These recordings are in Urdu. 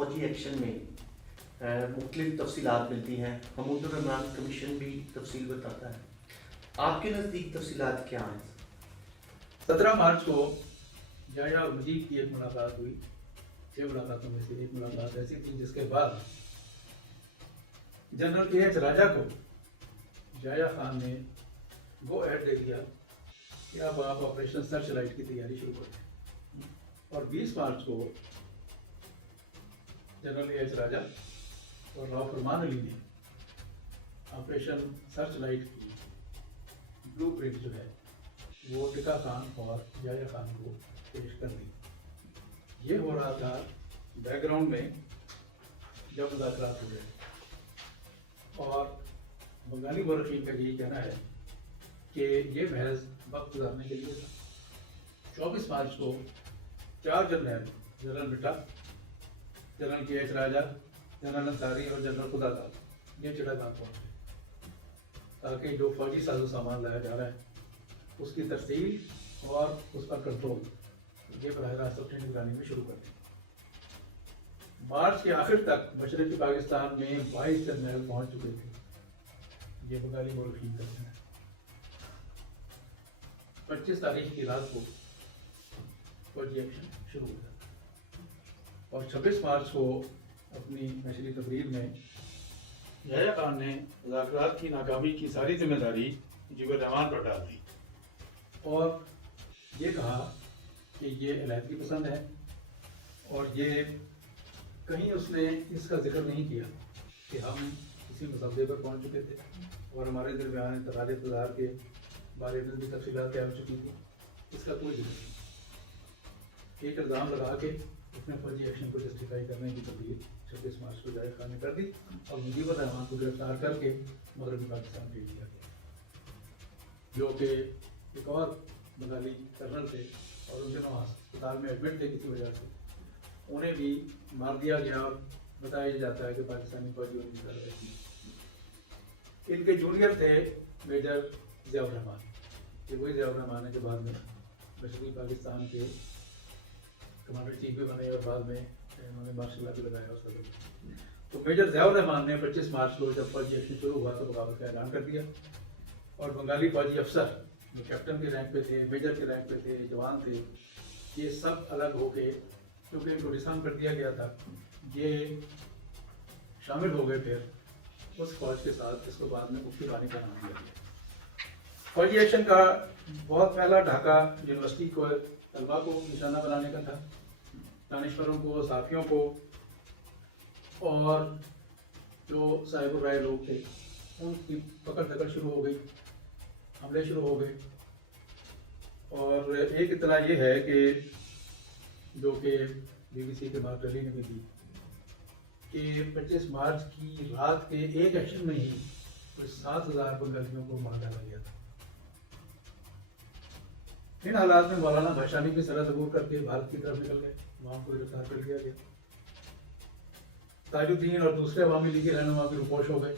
فوجی ایکشن میں مختلف تفصیلات ملتی ہیں، حمود الرحمان کمیشن بھی تفصیل بتاتا ہے، آپ کے نزدیک تفصیلات کیا ہیں؟ 17 مارچ کو یحییٰ اور مجید کی ایک ملاقات ہوئی، 6 ملاقاتوں میں سے ایک ملاقات ایسی تھی جس کے بعد جنرل اے ایچ راجہ کو یحییٰ خان نے وہ ایڈ دے دیا کہ اب آپ آپریشن سرچ لائٹ کی تیاری شروع کر دیں، اور 20 مارچ کو جنرل اے ایچ راجہ اور راؤ فرمان علی نے آپریشن سرچ لائٹ کی بلو پرنٹ جو ہے وہ ٹکا خان اور یحییٰ خان کو پیش کر دی۔ یہ ہو رہا تھا بیک گراؤنڈ میں جب مذاکرات ہو گئے، اور بنگالی مورخین کا یہی کہنا ہے کہ یہ محض وقت گزارنے کے لیے تھا۔ 24 مارچ کو 4 جنرل مٹا، جنرل کے ایچ راجہ، جنرل انصاری اور جنرل خدا یہ چڑا گاہ پہنچے تاکہ جو فوجی ساز و سامان لایا جا رہا ہے اس کی ترسیل اور اس پر کنٹرول یہ براہ راست اپنی نگرانی میں شروع کر دیں۔ مارچ کے آخر تک مشرقی پاکستان میں 22 جرنیل پہنچ چکے تھے، یہ بنگالی مورخین کا کہنا ہے۔ 25 تاریخ کی رات کو فوجی ایکشن شروع ہوا، اور 26 مارچ کو اپنی نشری تقریر میں یحییٰ خان نے مذاکرات کی ناکامی کی ساری ذمہ داری جیگر رحمان پر ڈال دی، اور یہ کہا کہ یہ علیحدگی پسند ہے، اور یہ کہیں اس نے اس کا ذکر نہیں کیا کہ ہم کسی مسودے پر پہنچ چکے تھے اور ہمارے درمیان انتقال اقتدار کے بارے میں بھی تفصیلات طے ہو چکی تھی، اس کا کوئی ذکر نہیں۔ ایک الزام لگا کے اس نے فوجی ایکشن کو جسٹیفائی کرنے کی تدبیر 26 مارچ کو یحییٰ خان نے کر دی، اور مجیب الرحمان کو گرفتار کر کے مغربی پاکستان بھیج دیا گیا، جو کہ ایک اور بنگالی کرنل تھے اور ان دنوں ہسپتال میں ایڈمٹ تھے کسی وجہ سے، انہیں بھی مار دیا گیا، اور بتایا جاتا ہے کہ پاکستانی فوجیوں نے کارروائی کی۔ ان کے جونیئر تھے میجر ضیاء الرحمان، یہ وہی ضیاء الرحمان ہے جو بعد میں مشرقی پاکستان کے کمانڈر چیف بھی بنے اور بعد میں انہوں نے مارشل لا بھی لگایا اس وقت۔ تو میجر ضیاء الرحمان نے 25 مارچ کو جب فوجی ایکشن شروع ہوا تو بغاوت کا اعلان کر دیا، اور بنگالی فوجی افسر جو کیپٹن کے رینک پہ تھے، میجر کے رینک پہ تھے، جوان تھے، یہ سب الگ ہو کے، کیونکہ ان کو ڈسارم کر دیا گیا تھا، یہ شامل ہو گئے پھر اس فوج کے ساتھ جس کو بعد میں مفتی بانی کا نام دیا گیا۔ فوجی ایکشن کا بہت پہلا ڈھاکہ یونیورسٹی کو طلبا کو نشانہ بنانے کا تھا، دانشوروں کو، صحافیوں کو، اور جو صاحب الرائے لوگ تھے ان کی پکڑ دھکڑ شروع ہو گئی، حملے شروع ہو گئے۔ اور ایک اطلاع یہ ہے کہ جو کہ بی بی سی کے مارک ڈلی نے بھی دی کہ 25 مارچ کی رات کے ایک ایکشن میں ہی کوئی 7,000 بنگالیوں کو مار ڈالا گیا تھا۔ ان حالات میں مولانا بھاشانی بھی سرحد عبور کر کے بھارت کی طرف نکل گئے، وہاں کو گرفتار کر لیا گیا۔ تاج الدین اور دوسرے عوامی لیگی رہنما بھی روپوش ہو گئے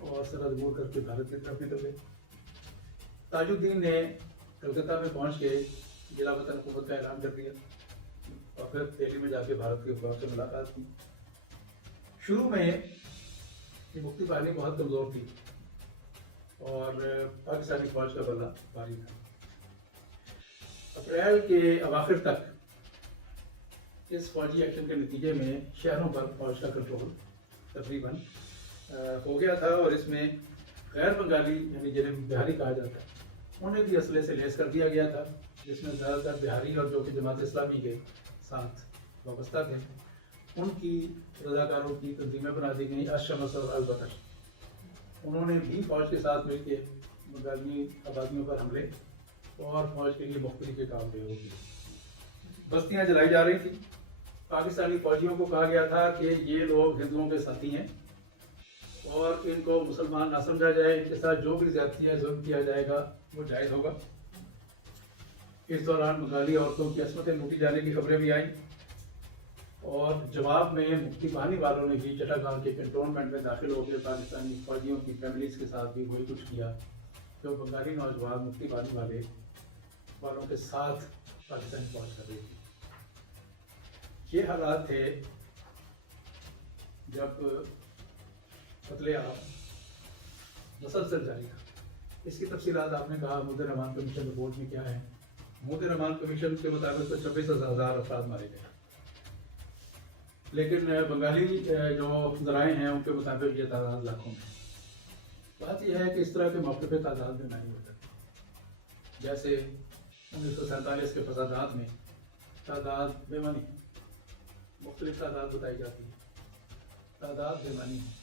اور سرحد عبور کر کے بھارت کی طرف نکل گئے۔ تاج الدین نے کلکتہ میں پہنچ کے ضلع وطن حکومت کا اعلان کر دیا، اور پھر دہلی میں جا کے بھارت کے حکام سے ملاقات کی۔ شروع میں یہ مفتی بانی بہت کمزور تھی اور پاکستانی فوج کا بلہ بھاری تھا۔ اپریل کے اواخر تک اس فوجی ایکشن کے نتیجے میں شہروں پر فوج کا کنٹرول تقریباً ہو گیا تھا، اور اس میں غیر بنگالی یعنی جنہیں بہاری کہا جاتا ہے انہیں بھی اسلحے سے لیس کر دیا گیا تھا، جس میں زیادہ تر بہاری اور جو کہ جماعت اسلامی کے ساتھ وابستہ تھے ان کی رضاکاروں کی تنظیمیں بنا دی گئیں، الشمس اور البدر۔ انہوں نے بھی فوج کے ساتھ مل کے بنگالی آبادیوں پر حملے اور فوج کے لیے مختلف کے کام ہوئے ہوگی۔ بستیاں جلائی جا رہی تھیں، پاکستانی فوجیوں کو کہا گیا تھا کہ یہ لوگ ہندوؤں کے ساتھی ہیں اور ان کو مسلمان نہ سمجھا جائے، ان کے ساتھ جو بھی زیادتی یا ظلم کیا جائے گا وہ جائز ہوگا۔ اس دوران بنگالی عورتوں کی عصمتیں لوٹی جانے کی خبریں بھی آئیں، اور جواب میں مفتی بانی والوں نے بھی چٹاگان کے کنٹونمنٹ میں داخل ہو کے پاکستانی فوجیوں کی فیملیز کے ساتھ بھی وہی کچھ کیا جو بنگالی نوجوان مفتی بانی والوں کے ساتھ پاکستانی فوج کر رہی تھی۔ یہ حالات تھے جب قتل عام مسلسل جاری تھا. اس کی تفصیلات آپ نے کہا محمود الرحمان کمیشن رپورٹ میں کیا ہے. محمود الرحمان کمیشن کے مطابق تو 26,000 افراد مارے گئے, لیکن بنگالی جو ذرائع ہیں ان کے مطابق یہ تعداد لاکھوں میں. بات یہ ہے کہ اس طرح کے موقع پہ تعداد میں نہیں ہو جاتی. جیسے 1947 کے فسادات میں تعداد بے معنی مختلف تعداد بتائی جاتی ہے, تعداد بے معنی ہے.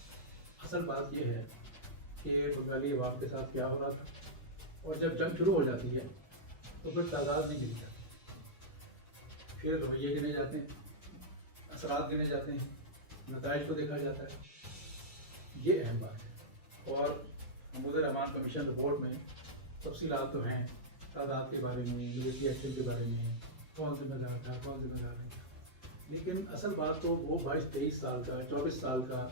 اصل بات یہ ہے کہ بنگالی عوام کے ساتھ کیا ہو رہا تھا, اور جب جنگ شروع ہو جاتی ہے تو پھر تعداد نہیں گنی جاتی, پھر رویے گنے جاتے ہیں, اثرات گنے جاتے ہیں, نتائج کو دیکھا جاتا ہے. یہ اہم بات ہے. اور محمود الرحمان کمیشن رپورٹ میں تفصیلات تو ہیں تعداد کے بارے میں, ملٹری ایکشن کے بارے میں, کون ذمہ دار تھا کون ذمہ دار نہیں تھا. لیکن اصل بات تو وہ 22-23 سال کا 24 سال کا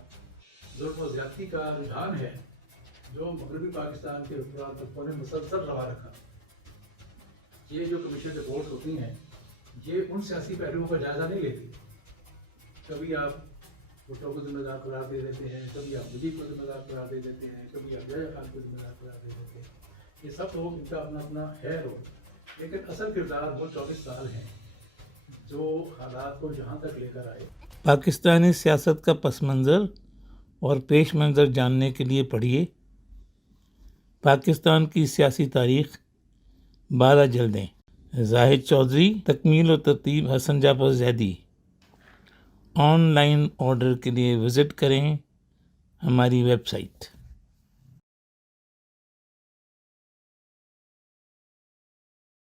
ظلم و زیادتی کا رجحان ہے جو مغربی پاکستان کے حکمران نے مسلسل روا رکھا. یہ جو کمیشن رپورٹ ہوتی ہیں یہ ان سیاسی پہلوؤں کا جائزہ نہیں لیتی. کبھی آپ بھٹو کو ذمہ دار قرار دے دیتے ہیں, کبھی آپ مجیب کو ذمہ دار قرار دے دیتے ہیں, کبھی آپ یحییٰ خان کو ذمہ دار قرار دے دیتے ہیں. یہ سب لوگ ان کا اپنا اپنا ہے رول, لیکن اصل کردار وہ 24 سال ہیں جو حالات کو یہاں تک لے کر آئے. پاکستانی سیاست کا پس منظر اور پیش منظر جاننے کے لیے پڑھیے پاکستان کی سیاسی تاریخ 12 جلدیں. زاہد چودھری, تکمیل و ترتیب حسن جعفر زیدی. آن لائن آرڈر کے لیے وزٹ کریں ہماری ویب سائٹ.